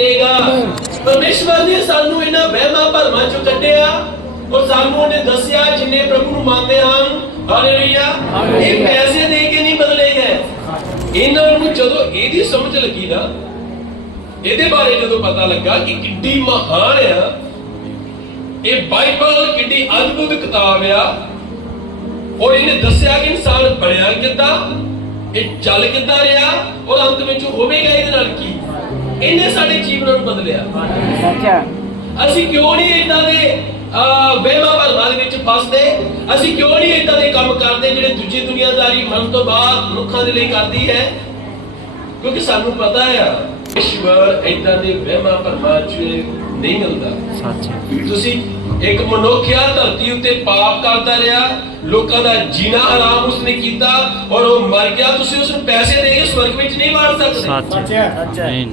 ਦੇਗਾ ਪਰਮੇਸ਼ਵਰ ਨੇ ਸਾਨੂੰ ਇਹਨਾਂ ਵਹਿਮਾਂ ਭਰਮਾਂ ਚੋਂ ਕੱਢਿਆ ਔਰ ਸਾਨੂੰ ਉਹਨੇ ਦੱਸਿਆ ਜਿੰਨੇ ਪ੍ਰਭੂ ਨੂੰ ਮੰਨਦੇ ਹਨ। ਹਾਲੇਲੂਇਆ ਇਹ ਪੈਸੇ ਦੇ ਕੇ ਨਹੀਂ ਬਦਲੇ ਗਏ। ਇਹਨਾਂ ਨੂੰ ਜਦੋਂ ਇਹਦੀ ਸਮਝ ਲੱਗੀ ਨਾ ਇਹਦੇ ਬਾਰੇ ਜਦੋਂ ਪਤਾ ਲੱਗਾ ਕਿ ਕਿੱਡੀ ਮਹਾਨ ਆ ਇਹ ਬਾਈਬਲ ਕਿੱਡੀ ਅਦਭੁਤ ਕਿਤਾਬ ਆ ਔਰ ਇਹਨੇ ਦੱਸਿਆ ਕਿ ਇਨਸਾਨ ਬਣਿਆ ਕਿੱਦਾਂ ਇਹ ਚੱਲ ਕਿੱਦਾਂ ਰਿਹਾ ਔਰ ਅੰਤ ਵਿੱਚ ਹੋਵੇਗਾ ਇਹਦੇ ਨਾਲ ਕੀ? ਇਹਨੇ ਸਾਡੇ ਜੀਵਨ ਨੂੰ ਬਦਲਿਆ। ਅੱਛਾ। ਅਸੀਂ ਕਿਉਂ ਨਹੀਂ ਇਦਾਂ ਦੇ ਭਰਮਾਂ ਦੇ ਵਿੱਚ ਫਸਦੇ? ਅਸੀਂ ਕਿਉਂ ਨਹੀਂ ਇਦਾਂ ਦੇ ਕੰਮ ਕਰਦੇ ਜਿਹੜੇ ਦੂਜੀ ਦੁਨੀਆਦਾਰੀ ਮਰਨ ਤੋਂ ਬਾਅਦ ਮਨੁੱਖਾਂ ਦੇ ਲਈ ਕਰਦੀ ਹੈ? ਕਿਉਂਕਿ ਸਾਨੂੰ ਪਤਾ ਆ ਈਸ਼ਵਰ ਇਦਾਂ ਦੇ ਵਹਿਮਾਂ ਭਰਮਾਂ 'ਚ ਨਹੀਂ ਮਿਲਦਾ। ਸੱਚ। ਤੁਸੀਂ ਇੱਕ ਮਨੁੱਖਿਆ ਧਰਤੀ ਉੱਤੇ ਪਾਪ ਕਰਦਾ ਰਿਹਾ ਲੋਕਾਂ ਦਾ ਜੀਣਾ ਹਰਾਮ ਉਸਨੇ ਕੀਤਾ ਔਰ ਉਹ ਮਰ ਗਿਆ ਤੁਸੀਂ ਉਸ ਨੂੰ ਪੈਸੇ ਦੇ ਕੇ ਸਵਰਗ ਵਿੱਚ ਨਹੀਂ ਮਾਰ ਸਕਦੇ। ਸੱਚ। ਸੱਚ ਹੈ। ਸੱਚ ਹੈ